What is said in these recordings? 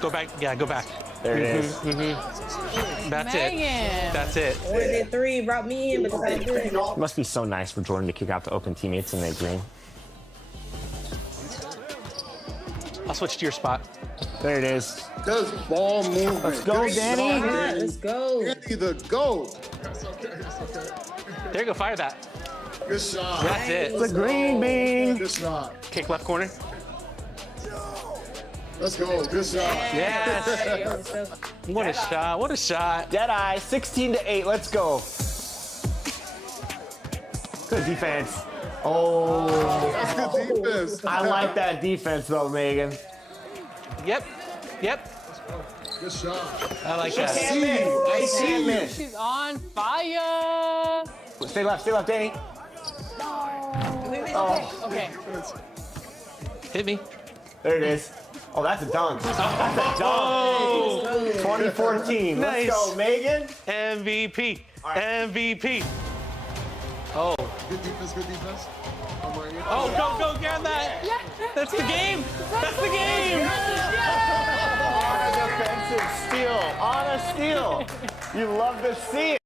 Go back. Yeah, go back. There it is. That's it. That's it. Or did 3 brought me in because I did. It must be so nice for Jordan to kick out the open teammates in that green. I'll switch to your spot. There it is. Does ball movement. Let's go, Danny. Let's go. Danny the GOAT. There you go. Fire that. Good shot. That's it. It's a green bean. Good shot. Kick left corner. Let's go. Good shot. Yes. What a shot. What a shot. Deadeye, 16-8. Let's go. Good defense. Oh. That's good defense. I like that defense, though, Megan. Yep. Yep. Good shot. I like that. I can't miss. She's on fire. Stay left, Danny. Oh. Okay. Hit me. There it is. Oh, that's a dunk. That's a dunk. 2014. Nice. Let's go, Megan. MVP. MVP. Oh. Good defense, good defense. Oh, go, grab that. That's the game. That's the game. On a steal. You love to see it.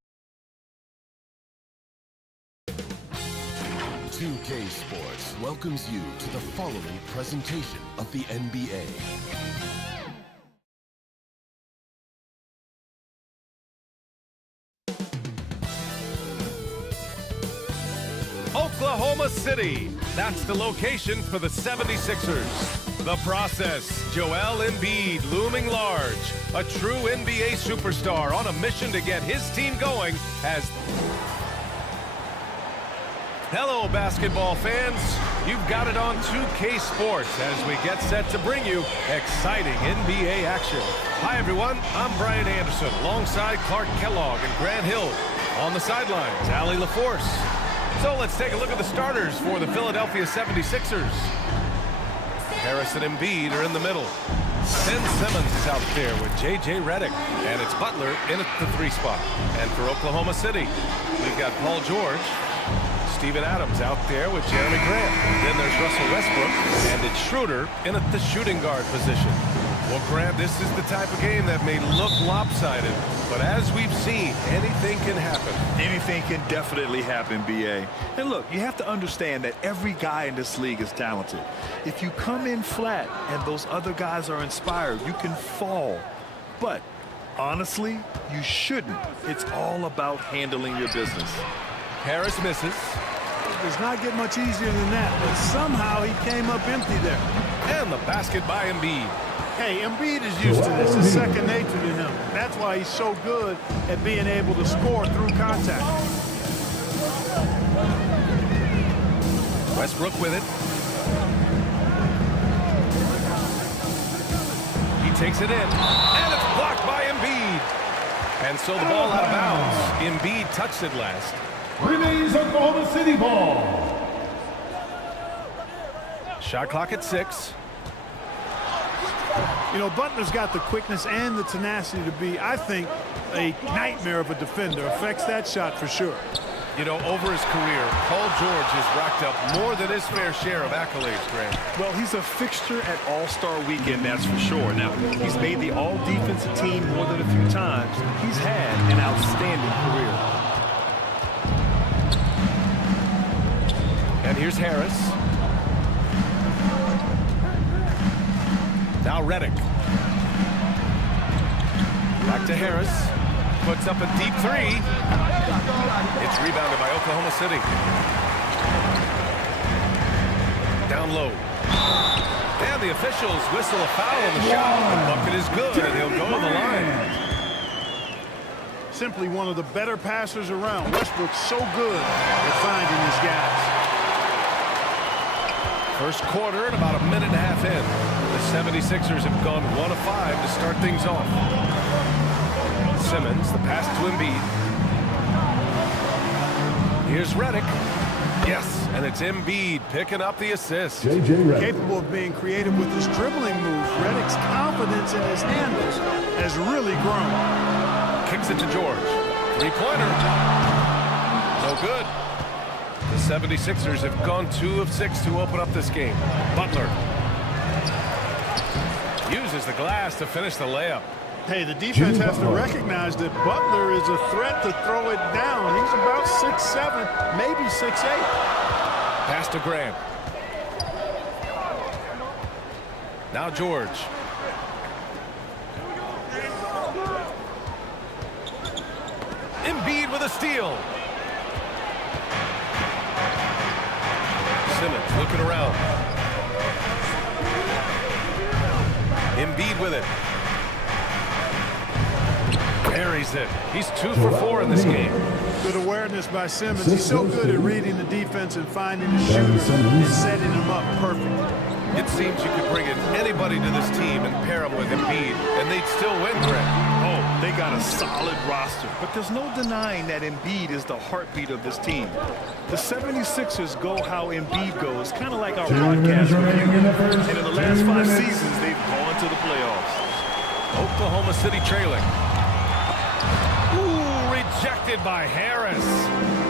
2K Sports welcomes you to the following presentation of the NBA. Oklahoma City. That's the location for the 76ers. The process, Joel Embiid looming large. A true NBA superstar on a mission to get his team going as... Hello, basketball fans. You've got it on 2K Sports as we get set to bring you exciting NBA action. Hi, everyone. I'm Brian Anderson alongside Clark Kellogg and Grant Hill. On the sidelines, Allie LaForce. So let's take a look at the starters for the Philadelphia 76ers. Harris and Embiid are in the middle. Ben Simmons is out there with J.J. Redick. And it's Butler in at the 3 spot. And for Oklahoma City, we've got Paul George, Steven Adams out there with Jeremy Grant. Then there's Russell Westbrook, and it's Schroeder in at the shooting guard position. Well, Grant, this is the type of game that may look lopsided, but as we've seen, anything can happen. Anything can definitely happen, B.A. And look, you have to understand that every guy in this league is talented. If you come in flat and those other guys are inspired, you can fall. But honestly, you shouldn't. It's all about handling your business. Harris misses. It does not get much easier than that, but somehow he came up empty there. And the basket by Embiid. Hey, Embiid is used to this. It's second nature to him. That's why he's so good at being able to score through contact. Westbrook with it. He takes it in, and it's blocked by Embiid. And so the ball out of bounds. Embiid touched it last. Remains Oklahoma City ball. Shot clock at 6. You know, Butler's got the quickness and the tenacity to be, I think, a nightmare of a defender. Affects that shot for sure. You know, over his career, Paul George has racked up more than his fair share of accolades, Grant. Well, he's a fixture at All-Star Weekend, that's for sure. Now, he's made the All-Defensive team more than a few times. He's had an outstanding career. And here's Harris. Now Redick. Back to Harris. Puts up a deep 3. It's rebounded by Oklahoma City. Down low. And the officials whistle a foul on the shot. The bucket is good, and he'll go to the line. Simply one of the better passers around. Westbrook's so good at finding these guys. First quarter and about a minute and a half in. The 76ers have gone 1 of 5 to start things off. Simmons, the pass to Embiid. Here's Redick. Yes, and it's Embiid picking up the assist. Capable of being creative with his dribbling moves, Redick's confidence in his handles has really grown. Kicks it to George. 3-pointer. No good. The 76ers have gone 2 of 6 to open up this game. Butler. Uses the glass to finish the layup. Hey, the defense has to recognize that Butler is a threat to throw it down. He's about 6'7", maybe 6'8". Pass to Graham. Now George. Embiid with a steal. Simmons looking around. Embiid with it. Buries it. He's 2 for 4 in this game. Good awareness by Simmons. He's so good at reading the defense and finding the shooter and setting him up perfectly. It seems you could bring in anybody to this team and pair them with Embiid, and they'd still win, Greg. Oh, they got a solid roster, but there's no denying that Embiid is the heartbeat of this team. The 76ers go how Embiid goes, kind of like our broadcast review. And in the last 5 seasons, they've gone to the playoffs. Oklahoma City trailing. Ooh, rejected by Harris.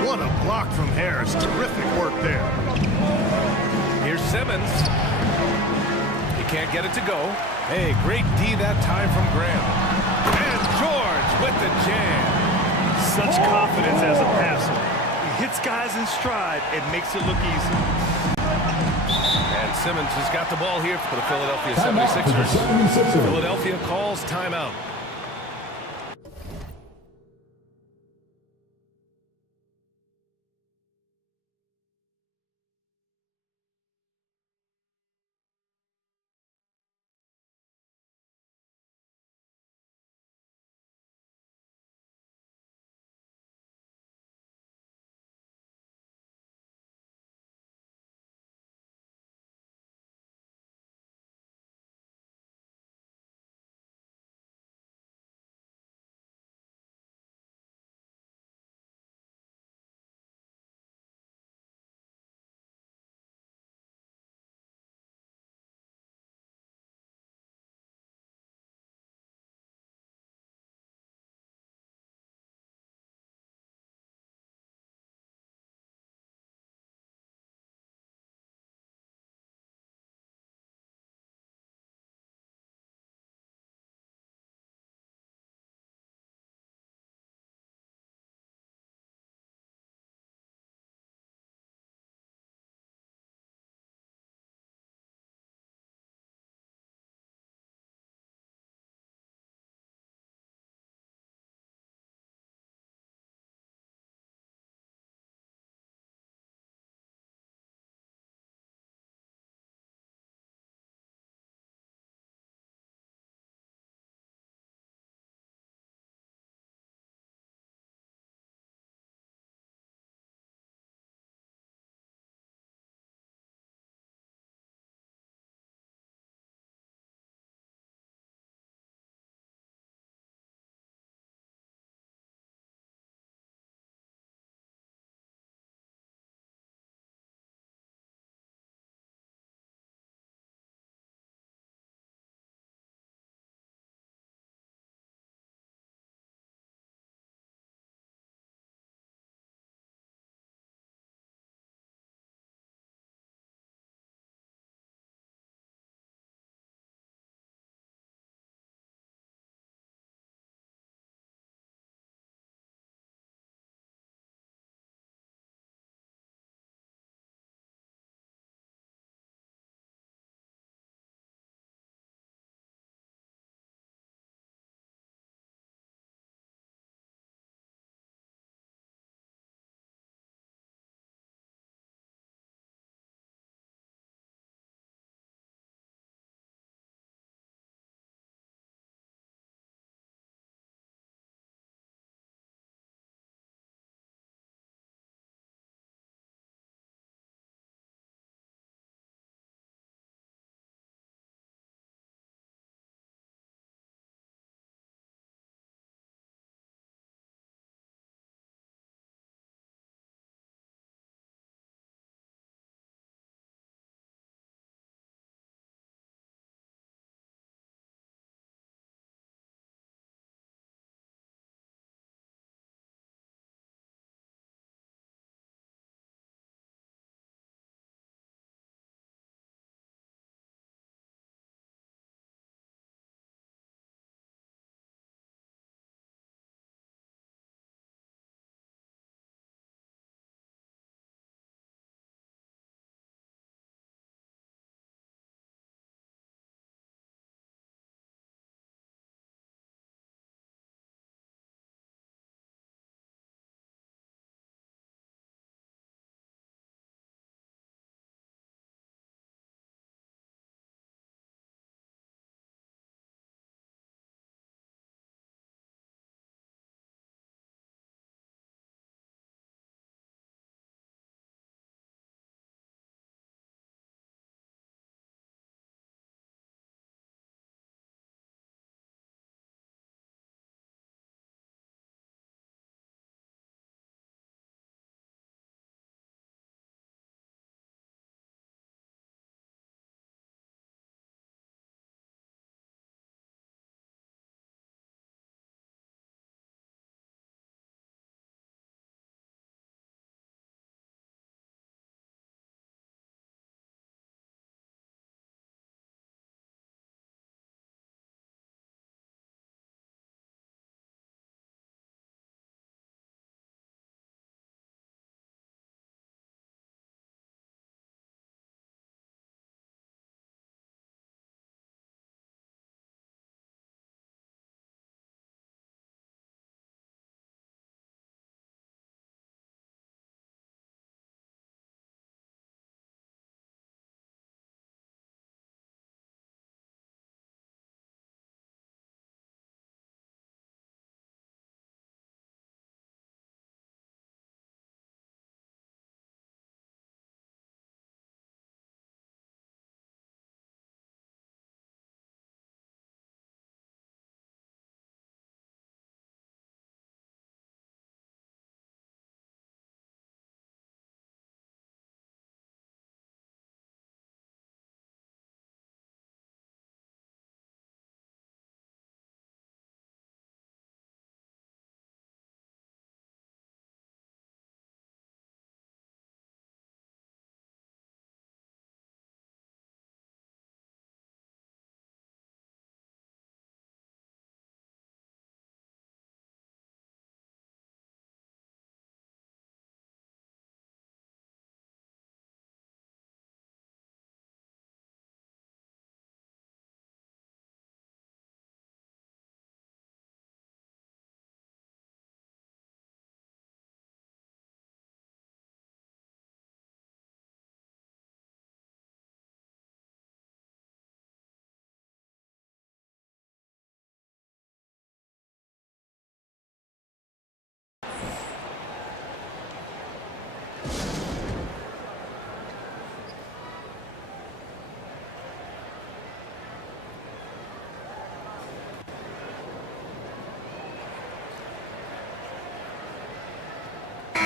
What a block from Harris. Terrific work there. Here's Simmons. He can't get it to go. Hey, great D that time from Graham. And George with the jam. Such confidence as a passer. He hits guys in stride and makes it look easy. And Simmons has got the ball here for the Philadelphia 76ers. Philadelphia calls timeout.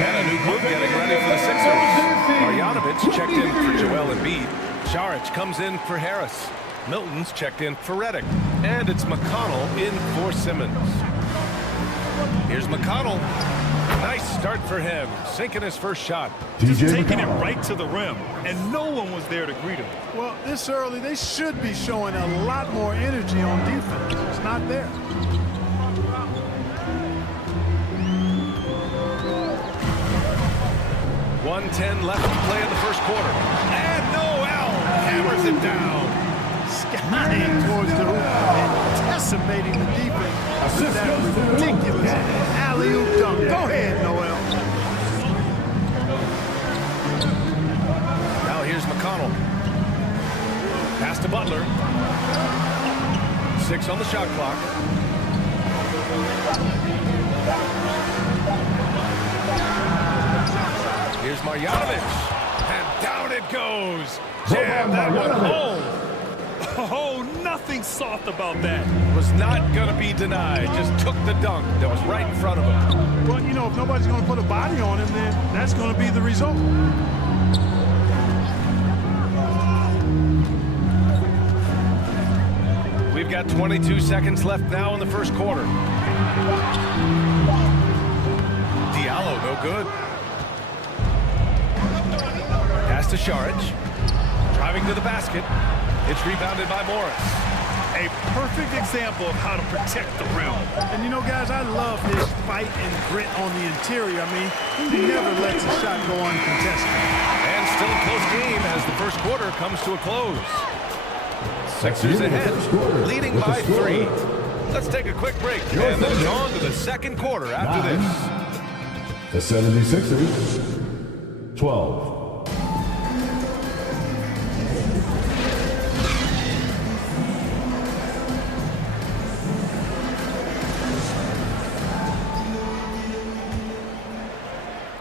And a new group getting ready for the Sixers. Marjanovic checked in for Joel Embiid. Saric comes in for Harris. Milton's checked in for Redick. And it's McConnell in for Simmons. Here's McConnell. Nice start for him, sinking his first shot. Just taking it right to the rim, and no one was there to greet him. Well, this early, they should be showing a lot more energy on defense. It's not there. .110 left to play in the first quarter. And Noel hammers it down. Skying towards the hoop and decimating the defense with that ridiculous alley-oop dunk. Go ahead, Noel. Now here's McConnell. Pass to Butler. 6 on the shot clock. Here's Marjanovic. And down it goes. Jam that one home. Oh, nothing soft about that. Was not going to be denied. Just took the dunk that was right in front of him. Well, you know, if nobody's going to put a body on him, then that's going to be the result. We've got 22 seconds left now in the first quarter. Diallo, no good. Pass to Saric. Driving to the basket. It's rebounded by Morris. A perfect example of how to protect the rim. And you know, guys, I love his fight and grit on the interior. I mean, he never lets a shot go uncontested. And still a close game as the first quarter comes to a close. Sixers ahead, leading by 3. Let's take a quick break and then on to the second quarter after this. The 76ers, 12.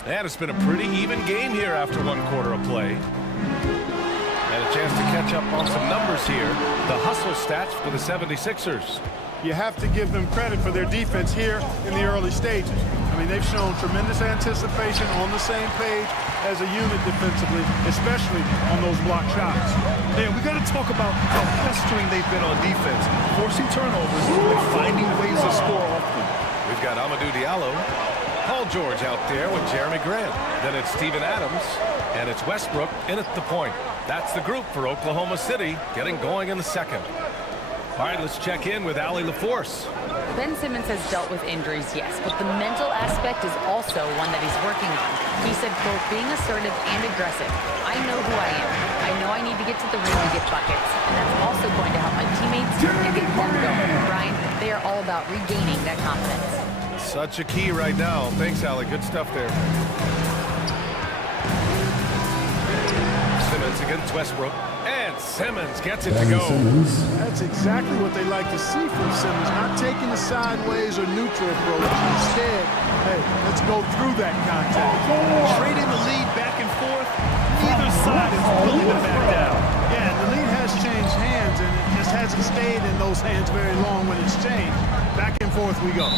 And it's been a pretty even game here after one quarter of play. And a chance to catch up on some numbers here. The hustle stats for the 76ers. You have to give them credit for their defense here in the early stages. I mean, they've shown tremendous anticipation, on the same page as a unit defensively, especially on those block shots. Yeah, we got to talk about how pestering they've been on defense, forcing turnovers and finding ways to score off them. We've got Amadou Diallo, Paul George out there with Jeremy Grant. Then it's Steven Adams, and it's Westbrook in at the point. That's the group for Oklahoma City, getting going in the second. All right, let's check in with Allie LaForce. Ben Simmons has dealt with injuries, yes, but the mental aspect is also one that he's working on. He said, quote, being assertive and aggressive. I know who I am. I know I need to get to the rim and get buckets, and that's also going to help my teammates and get them going. Brian, they are all about regaining that confidence. Such a key right now. Thanks, Allie. Good stuff there. Simmons against Westbrook. And Simmons gets it to go. That's exactly what they like to see from Simmons, not taking the sideways or neutral approach. Instead, hey, let's go through that contact. Trading the lead back and forth, neither side is willing to back down. Yeah, the lead has changed hands, and it just hasn't stayed in those hands very long when it's changed. Back and forth we go.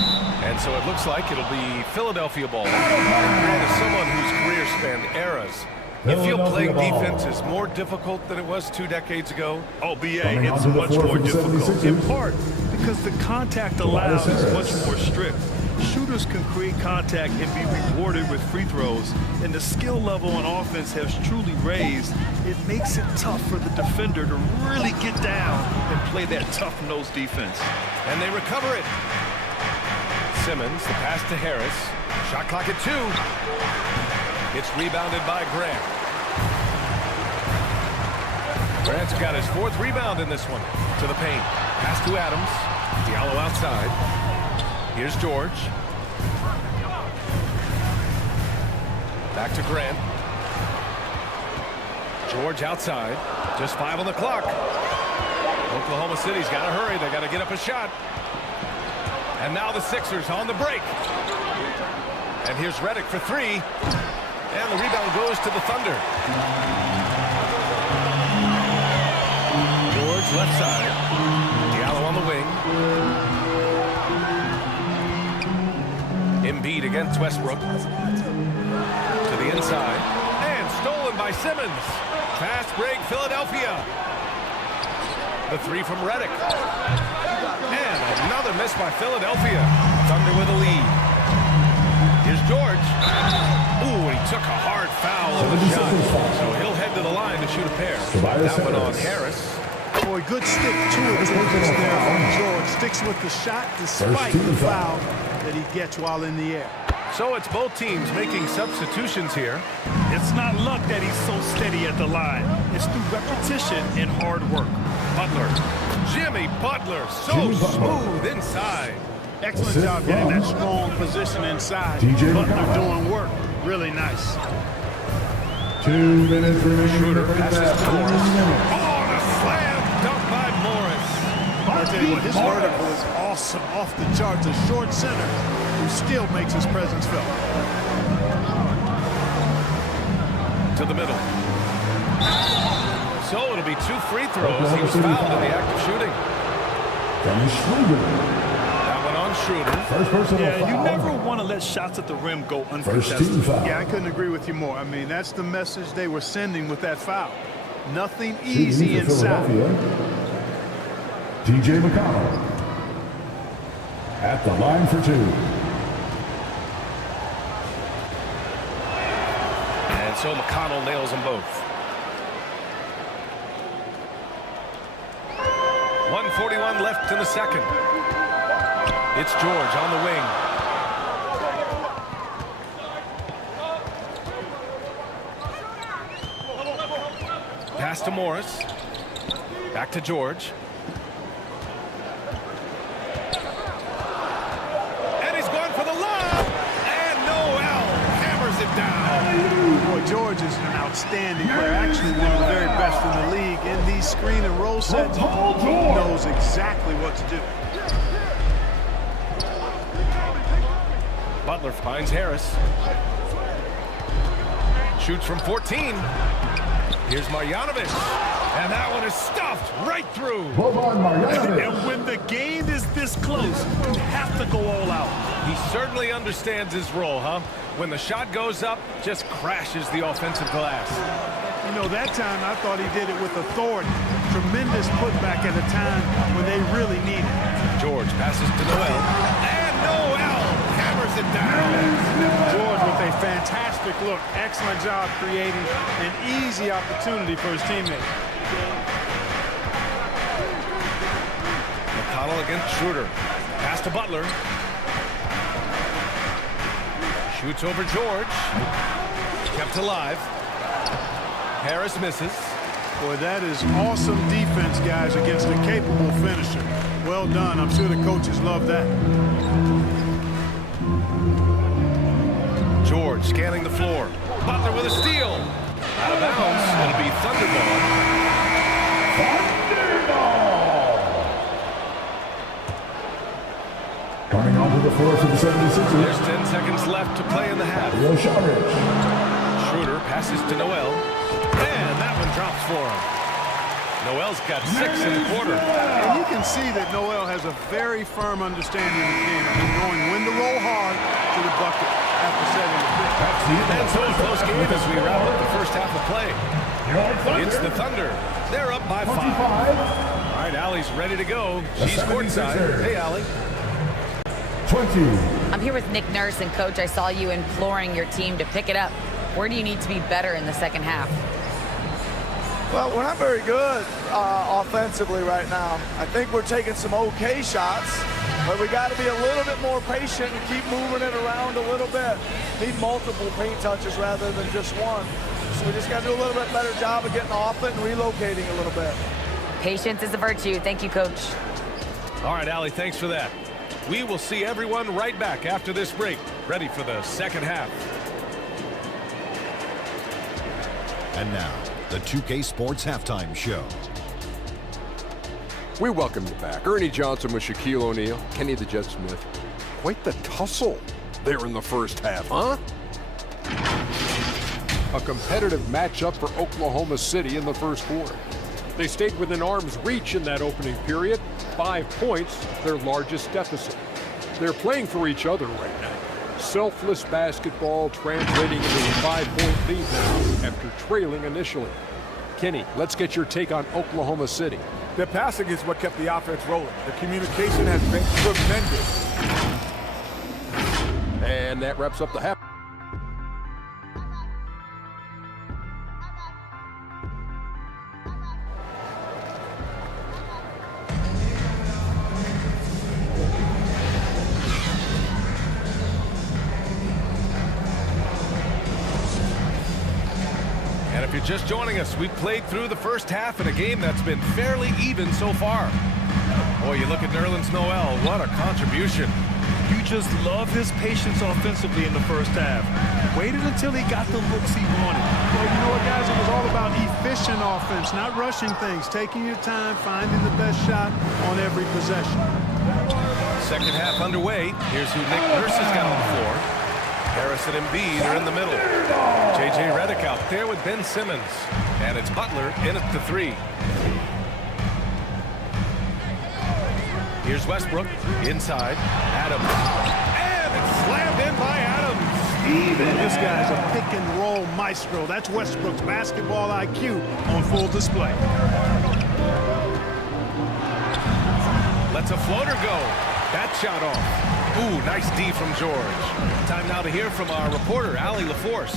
And so it looks like it'll be Philadelphia ball. And as someone whose career spanned eras, you feel playing defense is more difficult than it was 2 decades ago? Oh, BA, it's much more difficult. In part because the contact allowed is much more strict. Shooters can create contact and be rewarded with free throws, and the skill level on offense has truly raised. It makes it tough for the defender to really get down and play that tough-nosed defense. And they recover it. Simmons, the pass to Harris. Shot clock at 2. It's rebounded by Grant. Grant's got his 4th rebound in this one. To the paint. Pass to Adams. Diallo outside. Here's George. Back to Grant. George outside. Just 5 on the clock. Oklahoma City's got to hurry. They got to get up a shot. And now the Sixers on the break. And here's Redick for 3. And the rebound goes to the Thunder. George left side. Diallo on the wing. Embiid against Westbrook. inside. And stolen by Simmons. Fast break, Philadelphia. The three from Redick. And another miss by Philadelphia. Thunder with a lead. Here's George. Ooh, and he took a hard foul on the shot. So he'll head to the line to shoot a pair. That one on Harris. Boy, good stick to it there from George. Sticks with the shot despite the foul that he gets while in the air. So it's both teams making substitutions here. It's not luck that he's so steady at the line. It's through repetition and hard work. Butler. Jimmy Butler, so smooth inside. Excellent job getting that strong position inside. Butler doing work. Really nice. 2 minutes remaining. Schroeder passes to Morris. Oh, and a slam dunk by Morris. I tell you what, his vertical is awesome. Off the charts. A short center who still makes his presence felt. To the middle. So it'll be 2 free throws. He was fouled in the act of shooting. That one on Schroeder. First personal Yeah, you foul. never want to let shots at the rim go First uncontested. team foul. Yeah, I couldn't agree with you more. I mean, that's the message they were sending with that foul. Nothing easy inside. TJ McConnell at the line for 2. And so McConnell nails them both. 1:41 left in the second. It's George on the wing. Pass to Morris. Back to George. And he's going for the lob. And Noel hammers it down. Boy, George is an outstanding player. Actually, one of the very best in the league. In these screen and roll sets, he knows exactly what to do. Butler finds Harris. Shoots from 14. Here's Marjanovic. And that one is stuffed right through. And when the game is this close, you have to go all out. He certainly understands his role, huh? When the shot goes up, just crashes the offensive glass. You know, that time I thought he did it with authority. Tremendous putback at a time when they really need it. George passes to Noel. And Noel hammers it down. George with a fantastic look. Excellent job creating an easy opportunity for his teammate. McConnell against Schroeder. Pass to Butler. Shoots over George. Kept alive. Harris misses. Boy, that is awesome defense, guys, against a capable finisher. Well done. I'm sure the coaches love that. George scanning the floor. Butler with a steal. Out of bounds. It'll be Thunderball. Coming onto the floor for the 76ers. There's 10 seconds left to play in the half. Schroeder passes to Noel. And that one drops for him. Noel's got 6 in the quarter. And you can see that Noel has a very firm understanding of the game. He's knowing when to roll hard to the bucket after setting the pick. And so a close game as we wrap up the first half of play. It's the Thunder. They're up by 5. All right, Allie's ready to go. She's courtside. Hey, Allie. 20. I'm here with Nick Nurse, and Coach, I saw you imploring your team to pick it up. Where do you need to be better in the second half? Well, we're not very good offensively right now. I think we're taking some okay shots, but we got to be a little bit more patient and keep moving it around a little bit. Need multiple paint touches rather than just one. So we just got to do a little bit better job of getting off it and relocating a little bit. Patience is a virtue. Thank you, Coach. All right, Allie, thanks for that. We will see everyone right back after this break, ready for the second half. And now, the 2K Sports Halftime Show. We welcome you back. Ernie Johnson with Shaquille O'Neal, Kenny the Jet Smith. Quite the tussle there in the first half, huh? A competitive matchup for Oklahoma City in the first quarter. They stayed within arm's reach in that opening period. 5 points, their largest deficit. They're playing for each other right now. Selfless basketball translating into a 5-point lead now after trailing initially. Kenny, let's get your take on Oklahoma City. The passing is what kept the offense rolling. The communication has been tremendous. And that wraps up the half. And if you're just joining us, we've played through the first half in a game that's been fairly even so far. Boy, you look at Nerlens Noel, what a contribution. You just love his patience offensively in the first half. Waited until he got the looks he wanted. Well, you know what, guys? It was all about efficient offense, not rushing things, taking your time, finding the best shot on every possession. Second half underway. Here's who Nick Nurse has got on the floor. Harris and Embiid are in the middle. J.J. Redick out there with Ben Simmons. And it's Butler in at the 3. Here's Westbrook inside. Adams. And it's slammed in by Adams. This guy's a pick and roll maestro. That's Westbrook's basketball IQ on full display. Lets a floater go. That shot off. Ooh, nice D from George. Time now to hear from our reporter, Allie LaForce.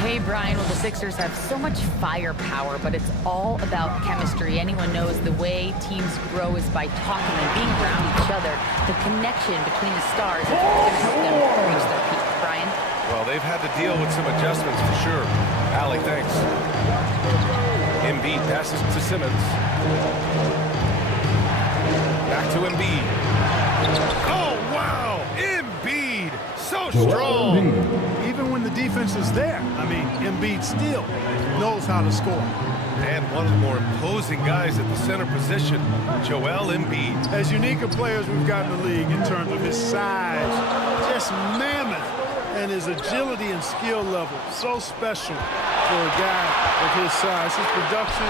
Hey, Brian. Well, the Sixers have so much firepower, but it's all about chemistry. Anyone knows the way teams grow is by talking and being around each other. The connection between the stars is going to help them reach their peak. Brian? Well, they've had to deal with some adjustments for sure. Allie, thanks. Embiid passes to Simmons. Back to Embiid. Oh, wow! Embiid! So strong! Even when the defense is there, I mean, Embiid still knows how to score. And one of the more imposing guys at the center position, Joel Embiid. As unique a players we've got in the league in terms of his size, just mammoth, and his agility and skill level, so special for a guy of his size. His production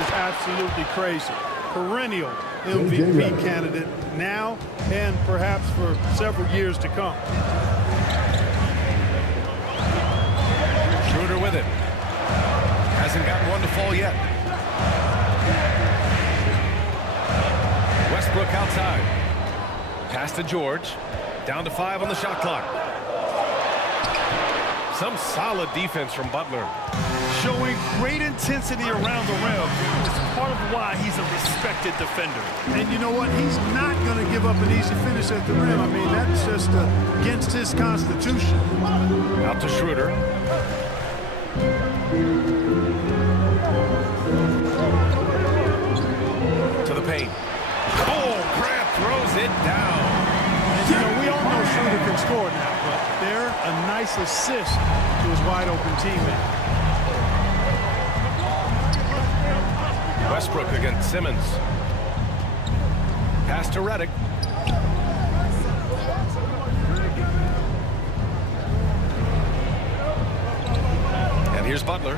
is absolutely crazy. Perennial MVP candidate now and perhaps for several years to come. Schroeder with it. Hasn't gotten one to fall yet. Westbrook outside. Pass to George. Down to 5 on the shot clock. Some solid defense from Butler. Showing great intensity around the rim is part of why he's a respected defender. And you know what? He's not going to give up an easy finish at the rim. I mean, that's just against his constitution. Out to Schroeder. To the paint. Oh, Grant throws it down. And, you know, we all know Schroeder can score now, but they're a nice assist to his wide-open teammate. Westbrook against Simmons. Pass to Redick. And here's Butler.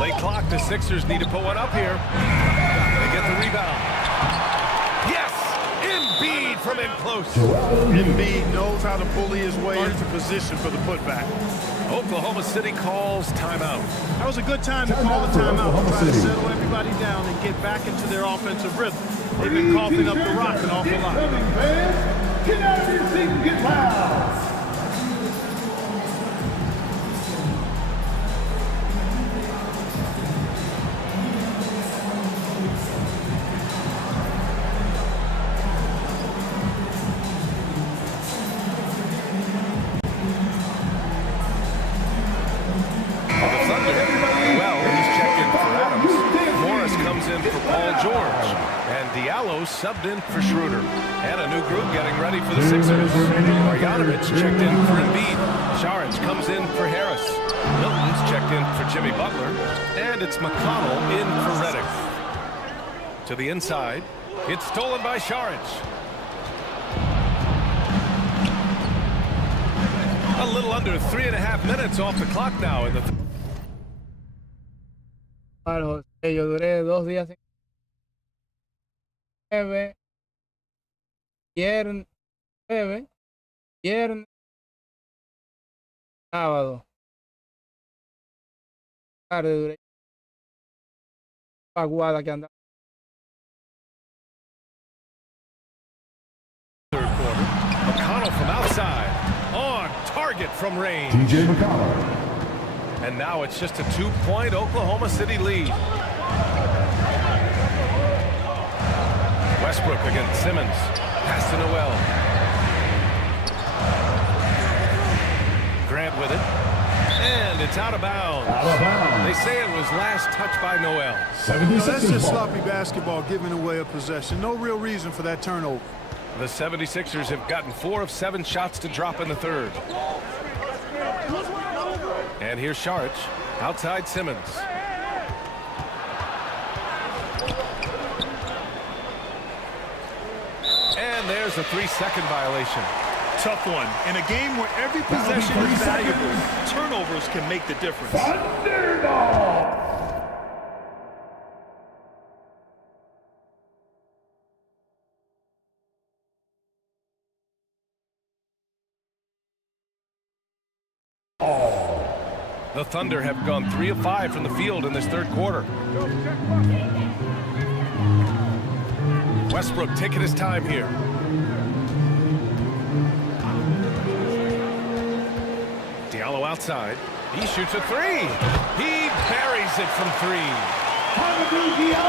Late clock, the Sixers need to put one up here. They get the rebound. Yes! Embiid from in close. Embiid knows how to bully his way into position for the putback. Oklahoma City calls timeout. That was a good time to call the timeout to try to settle everybody down and get back into their offensive rhythm. They've been coughing up the rock an awful lot. Get out of your seat and get loud. Subbed in for Schroeder. And a new group getting ready for the Sixers. Marjanovic checked in for Embiid. Saric comes in for Harris. Milton's checked in for Jimmy Butler. And it's McConnell in for Redick. To the inside. It's stolen by Saric. A little under 3.5 minutes off the clock now in the Claro, yo duré 2 días sin jueves, viernes, jueves, Viernes. Sábado. Tarde duré. Aguada que anda. Third quarter. McConnell from outside. On target from range. TJ McConnell. And now it's just a 2-point Oklahoma City lead. Westbrook against Simmons. Pass to Noel. Grant with it. And it's out of bounds. They say it was last touched by Noel. That's just sloppy basketball, giving away a possession. No real reason for that turnover. The 76ers have gotten 4 of 7 shots to drop in the third. And here's Saric outside Simmons. And there's a 3-second violation. Tough one. In a game where every possession is valuable, turnovers can make the difference. The Thunder have gone 3 of 5 from the field in this third quarter. Westbrook taking his time here. Diallo outside. He shoots a 3. He buries it from 3.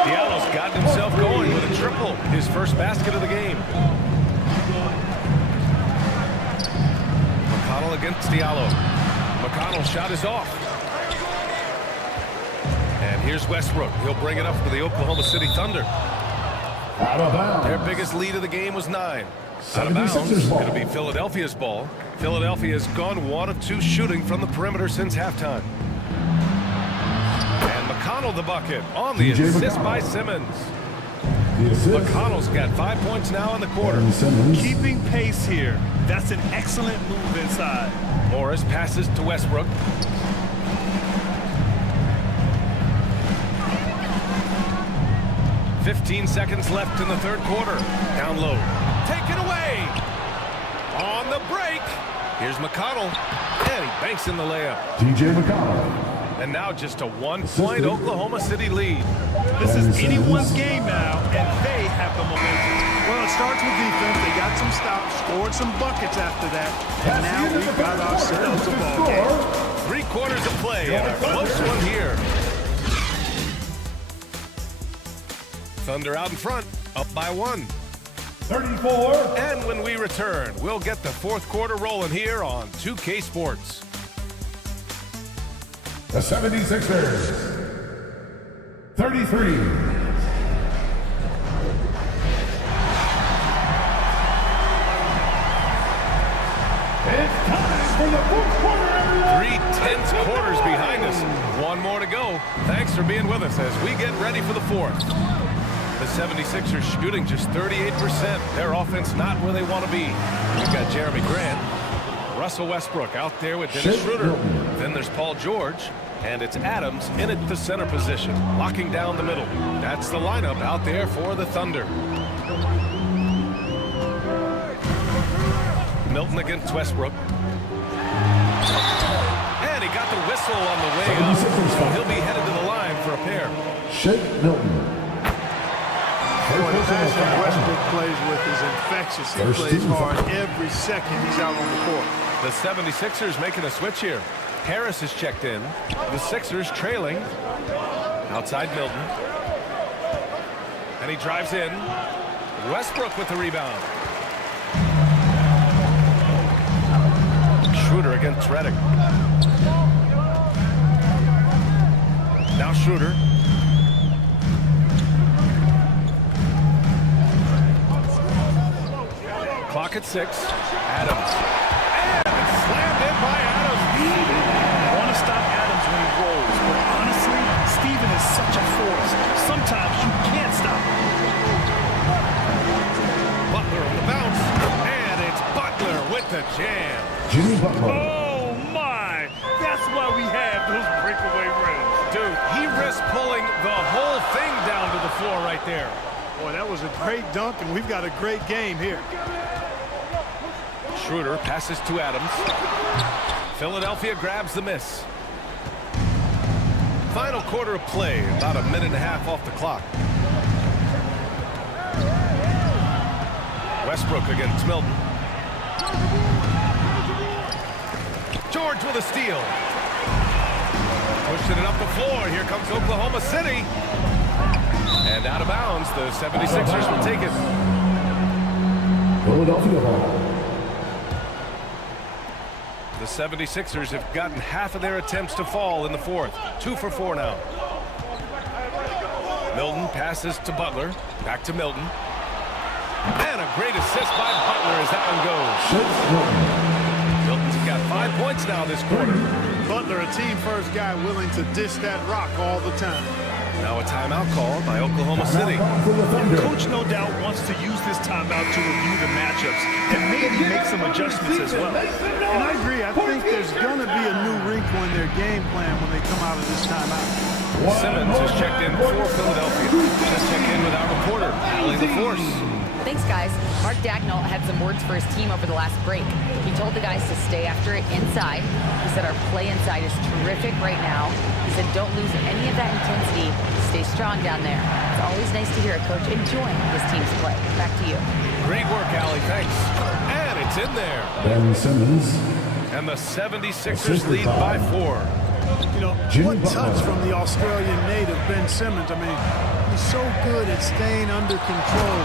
Diallo's gotten himself going with a triple, his first basket of the game. McConnell against Diallo. McConnell's shot is off. And here's Westbrook. He'll bring it up for the Oklahoma City Thunder. Out of bounds. Their biggest lead of the game was 9. Out of bounds. It'll be Philadelphia's ball. Philadelphia has gone 1 of 2 shooting from the perimeter since halftime. And McConnell the bucket on the assist by Simmons. McConnell's got 5 points now in the quarter. Keeping pace here. That's an excellent move inside. Morris passes to Westbrook. "15 seconds left in the third quarter. Down low. Taken away. On the break. Here's McConnell. And he banks in the layup. TJ McConnell. And now just a 1-point Oklahoma City lead. This is anyone's game now, and they have the momentum. Well, it starts with defense. They got some stops, scored some buckets after that, and now we've got ourselves a ball game. 3 quarters of play and a close one here. Thunder out in front, up by 1. 34. And when we return, we'll get the fourth quarter rolling here on 2K Sports. The 76ers. 33. It's time for the fourth quarter, everyone. 3 tense quarters behind us. 1 more to go. Thanks for being with us as we get ready for the fourth. The 76ers shooting just 38%. Their offense not where they want to be. We've got Jeremy Grant, Russell Westbrook out there with Dennis Schroeder. Then there's Paul George. And it's Adams in at the center position, locking down the middle. That's the lineup out there for the Thunder. Milton against Westbrook. And he got the whistle on the way up, so he'll be headed to the line for a pair. Shake Milton. The passion Westbrook plays with is infectious. He plays hard every second he's out on the court. The 76ers making a switch here. Harris is checked in. The Sixers trailing. Outside Milton. And he drives in. Westbrook with the rebound. Schroeder against Redick. Now Schroeder. Clock at 6. Adams. And slammed in by Adams. I want to stop Adams when he rolls, but honestly, Steven is such a force. Sometimes you can't stop him. Butler on the bounce. And it's Butler with the jam. Jimmy Butler. Oh, my. That's why we have those breakaway rims. Dude, he risked pulling the whole thing down to the floor right there. Boy, that was a great dunk, and we've got a great game here. Schroeder passes to Adams. Philadelphia grabs the miss. Final quarter of play, about a minute and a half off the clock. Westbrook against Milton. George with a steal. Pushing it up the floor. Here comes Oklahoma City. And out of bounds, the 76ers will take it. Philadelphia ball. The 76ers have gotten half of their attempts to fall in the fourth. 2 for 4 now. Milton passes to Butler. Back to Milton. And a great assist by Butler as that one goes. Milton's got 5 points now this quarter. Butler, a team-first guy willing to dish that rock all the time. Now a timeout called by Oklahoma City. Coach no doubt wants to use this timeout to review the matchups and maybe make some adjustments as well. And I agree. I think there's going to be a new wrinkle in their game plan when they come out of this timeout. Simmons has checked in for Philadelphia. Let's check in with our reporter, Allie LaForce. Thanks, guys. Mark Dagnall had some words for his team over the last break. He told the guys to stay after it inside. He said our play inside is terrific right now. He said don't lose any of that intensity. Stay strong down there. It's always nice to hear a coach enjoying his team's play. Back to you. Great work, Allie. Thanks. And it's in there. Ben Simmons. And the 76ers lead by 4. You know, what touch from the Australian native, Ben Simmons. I mean, he's so good at staying under control,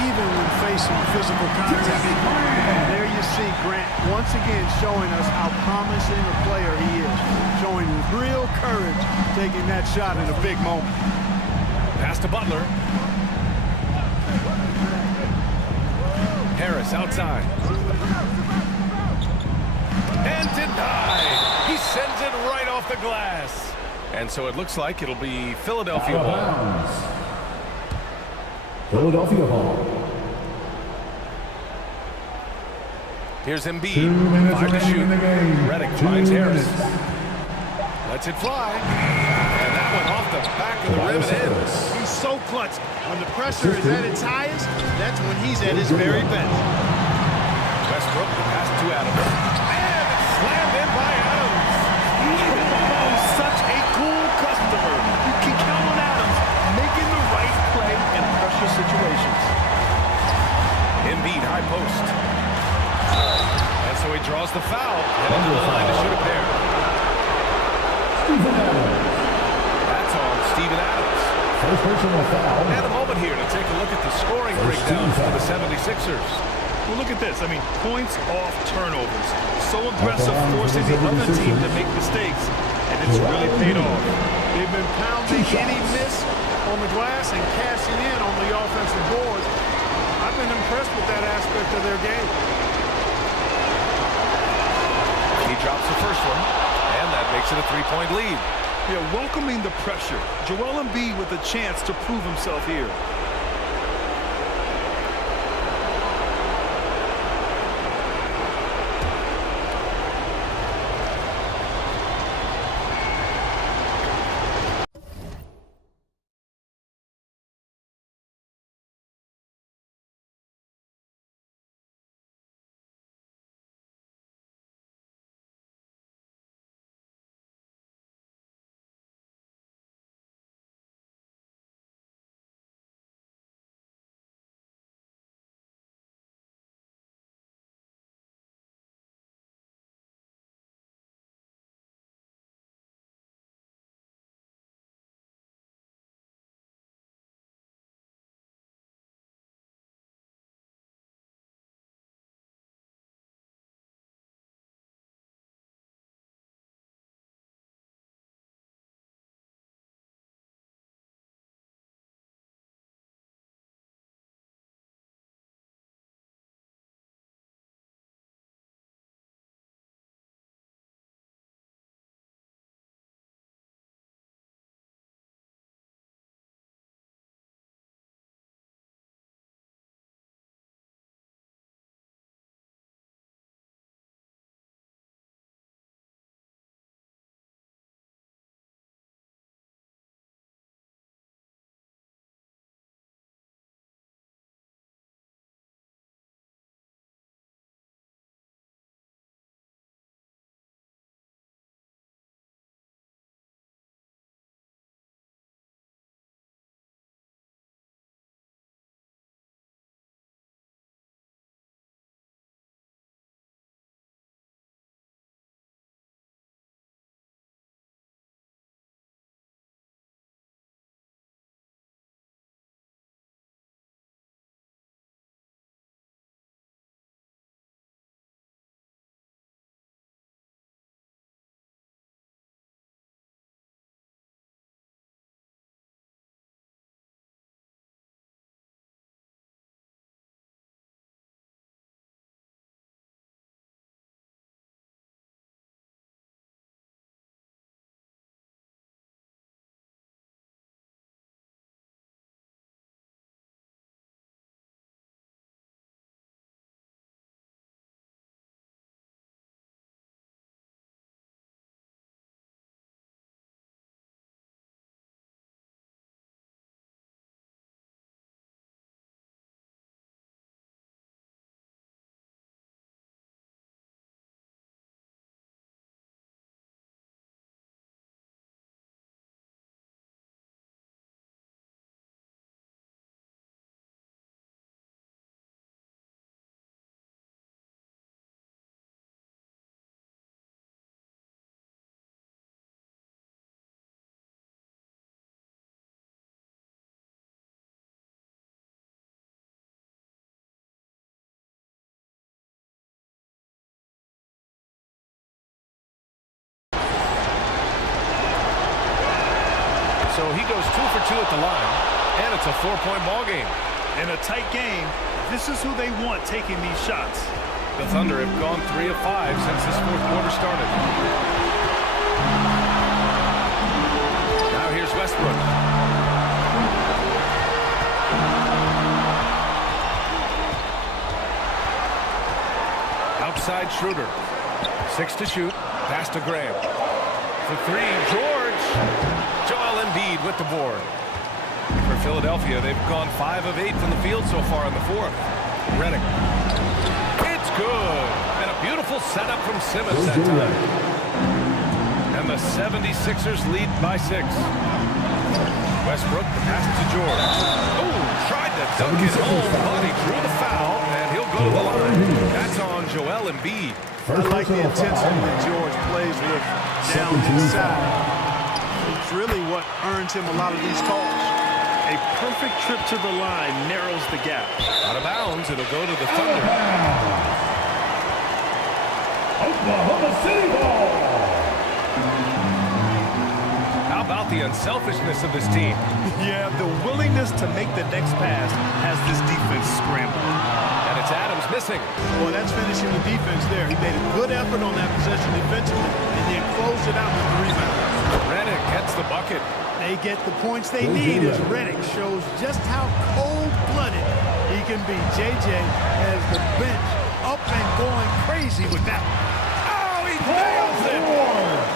even when facing physical contact. And there you see Grant once again showing us how promising a player he is, showing real courage taking that shot in a big moment. Pass to Butler. Harris outside. And denied. He sends it right off the glass. And so it looks like it'll be Philadelphia ball. Philadelphia ball. Here's Embiid. 5 to shoot. Redick finds Harris. Lets it fly. And that one off the back of the rim and in. He's so clutch. When the pressure is at its highest, that's when he's at his very best. Westbrook, the pass to Adams. And it's slammed in by Adams. Oh, such a cool customer. You can count on Adams making the right play in pressure situations. Embiid, high post. And so he draws the foul. Heading to the line to shoot a pair. That's on Steven Adams. First personal foul. And a moment here to take a look at the scoring breakdown for the 76ers. Well, look at this. I mean, points off turnovers. So impressive, forcing the other team to make mistakes. And it's really paid off. They've been pounding any miss on the glass and cashing in on the offensive boards. I've been impressed with that aspect of their game. He drops the first one, and that makes it a 3-point lead. Yeah, welcoming the pressure. Joel Embiid with a chance to prove himself here. so he goes 2 for 2 at the line, and it's a 4-point ball game. In a tight game, this is who they want taking these shots. The Thunder have gone 3 of 5 since this fourth quarter started. Now here's Westbrook. Outside Schroeder. 6 to shoot. Pass to Graham. For 3, George. Joel Embiid with the board. For Philadelphia, they've gone 5 of 8 from the field so far in the fourth. Redick. It's good. And a beautiful setup from Simmons that time. And the 76ers lead by 6. Westbrook, the pass to George. Oh, tried to dunk it home, but he drew the foul, and he'll go to the line. That's on Joel Embiid. I like the intensity that George plays with down inside. It's really what earns him a lot of these calls. A perfect trip to the line narrows the gap. Out of bounds, it'll go to the Thunder. Oklahoma City ball. How about the unselfishness of this team? Yeah, the willingness to make the next pass has this defense scrambling. And it's Adams missing. Well, that's finishing the defense there. He made a good effort on that possession defensively and then closed it out with the rebound. Redick gets the bucket. They get the points they need as Redick shows just how cold-blooded he can be. JJ has the bench up and going crazy with that. Oh, he nails it!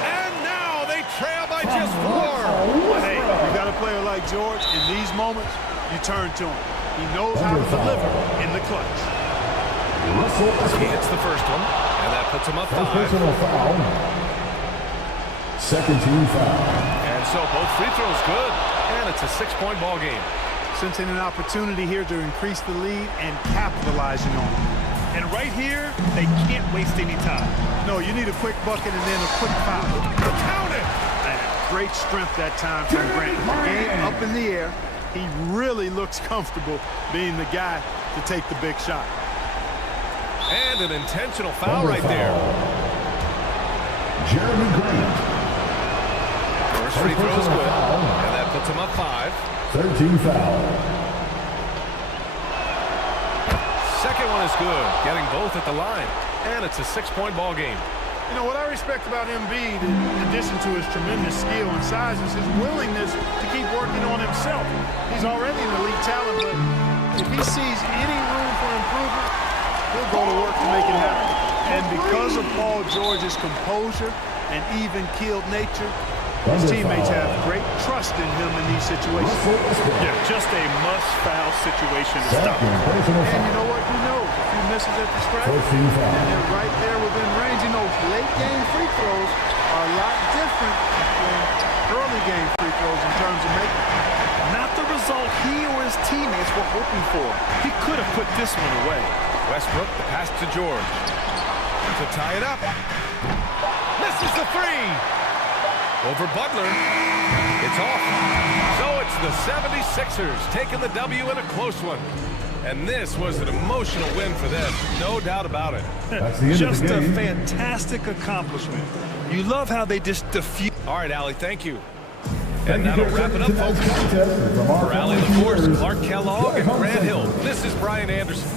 And now they trail by just 4. Hey, you got a player like George, in these moments, you turn to him. He knows how to deliver in the clutch. He hits the first one, and that puts him up 5. Second team foul. And so both free throws good, and it's a 6-point ball game. Sensing an opportunity here to increase the lead and capitalizing on it. And right here, they can't waste any time. No, you need a quick bucket and then a quick foul. Count it! And great strength that time from Grant. Game up in the air. He really looks comfortable being the guy to take the big shot. And an intentional foul right there. Jeremy Grant. First free throw is good, and that puts him up 5. 13 foul. Second one is good, getting both at the line, and it's a 6-point ball game. You know, what I respect about Embiid, in addition to his tremendous skill and size, is his willingness to keep working on himself. He's already an elite talent, but if he sees any room for improvement, he'll go to work to make it happen. And because of Paul George's composure and even-keeled nature, his teammates have great trust in him in these situations. Yeah, just a must-foul situation to stop him. And you know what? Who knows? If he misses at the stripe, and they're right there within range. You know, late-game free throws are a lot different than early-game free throws in terms of making. Not the result he or his teammates were hoping for. He could have put this one away. Westbrook, the pass to George. To tie it up. Misses the 3. Over Butler. It's off. So it's the 76ers taking the W in a close one. And this was an emotional win for them. No doubt about it. Just a fantastic accomplishment. You love how they just diffuse. All right, Allie, thank you. And that'll wrap it up, folks. For Allie LaForce, Clark Kellogg, and Grant Hill, this is Brian Anderson.